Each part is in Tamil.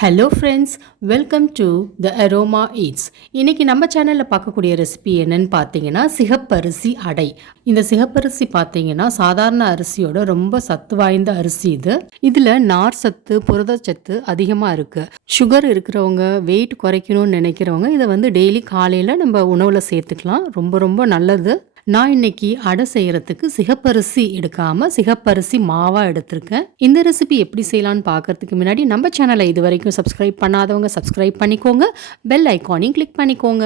Hello friends, welcome to the aroma eats. இன்றைக்கி நம்ம சேனலில் பார்க்கக்கூடிய ரெசிபி என்னன்னு பார்த்தீங்கன்னா சிகப்பரிசி அடை. இந்த சிகப்பரிசி பார்த்தீங்கன்னா சாதாரண அரிசியோட ரொம்ப சத்து வாய்ந்த அரிசி இது. இதில் நார் சத்து, புரதச்சத்து அதிகமாக இருக்குது. சுகர் இருக்கிறவங்க, வெயிட் குறைக்கணும்னு நினைக்கிறவங்க இதை டெய்லி காலையில் நம்ம உணவில் சேர்த்துக்கலாம். ரொம்ப ரொம்ப நல்லது. நான் இன்னைக்கு அடை செய்யறதுக்கு சிகப்பரிசி எடுக்காம சிகப்பரிசி மாவா எடுத்திருக்கேன். இந்த ரெசிபி எப்படி செய்யலான்னு பார்க்கறதுக்கு முன்னாடி நம்ம சேனலை இது வரைக்கும் சப்ஸ்கிரைப் பண்ணாதவங்க சப்ஸ்கிரைப் பண்ணிக்கோங்க, பெல் ஐக்கானையும் கிளிக் பண்ணிக்கோங்க.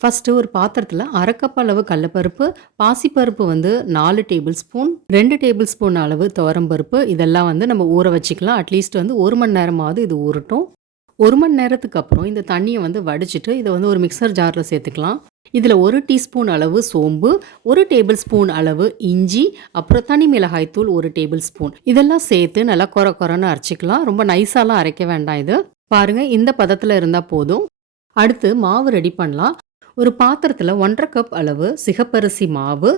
ஃபஸ்ட்டு ஒரு பாத்திரத்தில் அரை கப் அளவு கடலைப்பருப்பு, பாசிப்பருப்பு 4 டேபிள் ஸ்பூன், 2 டேபிள் ஸ்பூன் அளவு துவரம்பருப்பு இதெல்லாம் நம்ம ஊற வச்சுக்கலாம். அட்லீஸ்ட் 1 மணி நேரமாவது இது ஊறட்டும். 1 மணி நேரத்துக்கு அப்புறம் இந்த தண்ணியை வடிச்சிட்டு இதை ஒரு மிக்சர் ஜாரில் சேர்த்துக்கலாம். இதில் 1 டீஸ்பூன் அளவு சோம்பு, 1 டேபிள் ஸ்பூன் அளவு இஞ்சி, அப்புறம் தனி மிளகாய் தூள் 1 டேபிள் ஸ்பூன் இதெல்லாம் சேர்த்து நல்லா கொரன்னு அரைச்சிக்கலாம். ரொம்ப நைஸாலாம் அரைக்க வேண்டாம். இது பாருங்கள், இந்த பதத்தில் இருந்தால் போதும். அடுத்து மாவு ரெடி பண்ணலாம். ஒரு பாத்திரத்தில் 1.5 கப் அளவு சிகப்பரிசி மாவு,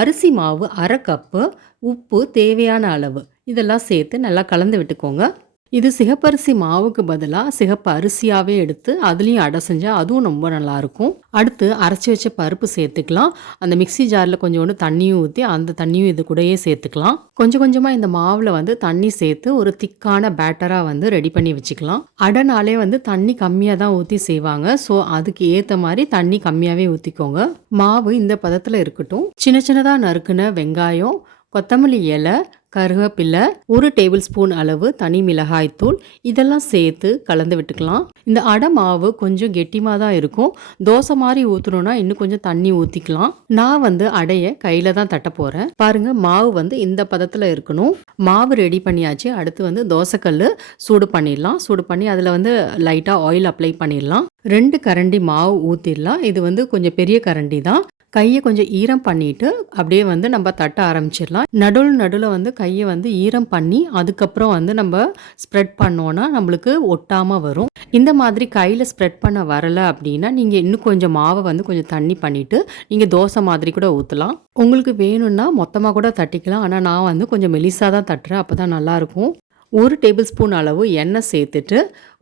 அரிசி மாவு அரை கப்பு, உப்பு தேவையான அளவு இதெல்லாம் சேர்த்து நல்லா கலந்து விட்டுக்கோங்க. இது சிகப்பரிசி மாவுக்கு பதிலாக சிகப்பு அரிசியாகவே எடுத்து அதுலேயும் அடை செஞ்சால் அதுவும் ரொம்ப நல்லாயிருக்கும். அடுத்து அரைச்சி வச்ச பருப்பு சேர்த்துக்கலாம். அந்த மிக்சி ஜாரில் கொஞ்சோண்டு தண்ணியும் ஊற்றி அந்த தண்ணியும் இது கூடயே சேர்த்துக்கலாம். கொஞ்சம் கொஞ்சமாக இந்த மாவில் தண்ணி சேர்த்து ஒரு திக்கான பேட்டராக ரெடி பண்ணி வச்சுக்கலாம். அடைனாலே தண்ணி கம்மியாக தான் ஊற்றி செய்வாங்க. ஸோ அதுக்கு ஏற்ற மாதிரி தண்ணி கம்மியாகவே ஊற்றிக்கோங்க. மாவு இந்த பதத்தில் இருக்கட்டும். சின்ன சின்னதாக நறுக்குன வெங்காயம், கொத்தமல்லி இலை, கருவேப்பிலை, 1 டேபிள் ஸ்பூன் அளவு தனி மிளகாய் தூள் இதெல்லாம் சேர்த்து கலந்து விட்டுக்கலாம். இந்த அடை மாவு கொஞ்சம் கெட்டிமாக தான் இருக்கும். தோசை மாதிரி ஊற்றணுன்னா இன்னும் கொஞ்சம் தண்ணி ஊற்றிக்கலாம். நான் அடையை கையில் தான் தட்ட போகிறேன். பாருங்கள், மாவு இந்த பதத்தில் இருக்கணும். மாவு ரெடி பண்ணியாச்சு. அடுத்து தோசைக்கல் சூடு பண்ணிடலாம். சூடு பண்ணி அதில் லைட்டாக ஆயில் அப்ளை பண்ணிடலாம். 2 கரண்டி மாவு ஊற்றிடலாம். இது கொஞ்சம் பெரிய கரண்டி தான். கையை கொஞ்சம் ஈரம் பண்ணிட்டு அப்படியே நம்ம தட்ட ஆரம்பிச்சிடலாம். நடுவில் கையை ஈரம் பண்ணி அதுக்கப்புறம் நம்ம ஸ்ப்ரெட் பண்ணோன்னா நம்மளுக்கு ஒட்டாமல் வரும். இந்த மாதிரி கையில் ஸ்ப்ரெட் பண்ண வரலை அப்படின்னா நீங்கள் இன்னும் கொஞ்சம் மாவை கொஞ்சம் தண்ணி பண்ணிவிட்டு நீங்கள் தோசை மாதிரி கூட ஊற்றலாம். உங்களுக்கு வேணும்னா மொத்தமாக கூட தட்டிக்கலாம். ஆனால் நான் கொஞ்சம் மெலிசாக தான் தட்டுறேன். அப்போ தான் நல்லாயிருக்கும். 1 டேபிள் ஸ்பூன் அளவு எண்ணெய் சேர்த்துட்டு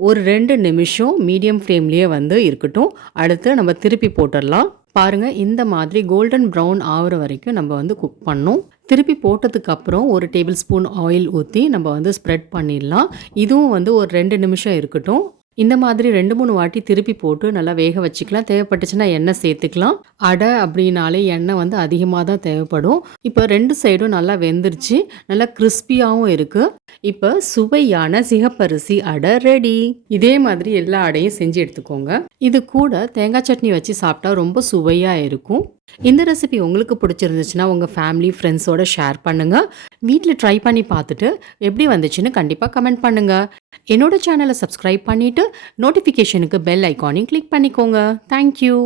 ஒரு 2 நிமிஷம் மீடியம் ஃப்ளேம்லேயே இருக்கட்டும். அடுத்து நம்ம திருப்பி போட்டுடலாம். பாருங்கள், இந்த மாதிரி கோல்டன் ப்ரௌன் ஆகிற வரைக்கும் நம்ம குக் பண்ணணும். திருப்பி போட்டதுக்கு அப்புறம் 1 டேபிள் ஸ்பூன் ஆயில் ஊற்றி நம்ம ஸ்ப்ரெட் பண்ணிடலாம். இதுவும் ஒரு 2 நிமிஷம் இருக்கட்டும். இந்த மாதிரி 2-3 வாட்டி திருப்பி போட்டு நல்லா வேக வச்சுக்கலாம். தேவைப்பட்டுச்சுன்னா எண்ணெய் சேர்த்துக்கலாம். அடை அப்படின்னாலே எண்ணெய் அதிகமாக தான் தேவைப்படும். இப்போ 2 சைடும் நல்லா வெந்துருச்சு, நல்லா கிறிஸ்பியாகவும் இருக்குது. இப்போ சுவையான சிகப்பரிசி அடை ரெடி. இதே மாதிரி எல்லா அடையும் செஞ்சு எடுத்துக்கோங்க. இது கூட தேங்காய் சட்னி வச்சு சாப்பிட்டா ரொம்ப சுவையாக இருக்கும். இந்த ரெசிபி உங்களுக்கு பிடிச்சிருந்துச்சுன்னா உங்கள் ஃபேமிலி ஃப்ரெண்ட்ஸோட ஷேர் பண்ணுங்கள். வீட்டில் ட்ரை பண்ணி பார்த்துட்டு எப்படி வந்துச்சுன்னு கண்டிப்பாக கமெண்ட் பண்ணுங்கள். என்னோட சேனலை சப்ஸ்கிரைப் பண்ணிவிட்டு நோட்டிஃபிகேஷனுக்கு பெல் ஐக்கானையும் கிளிக் பண்ணிக்கோங்க. தேங்க்யூ.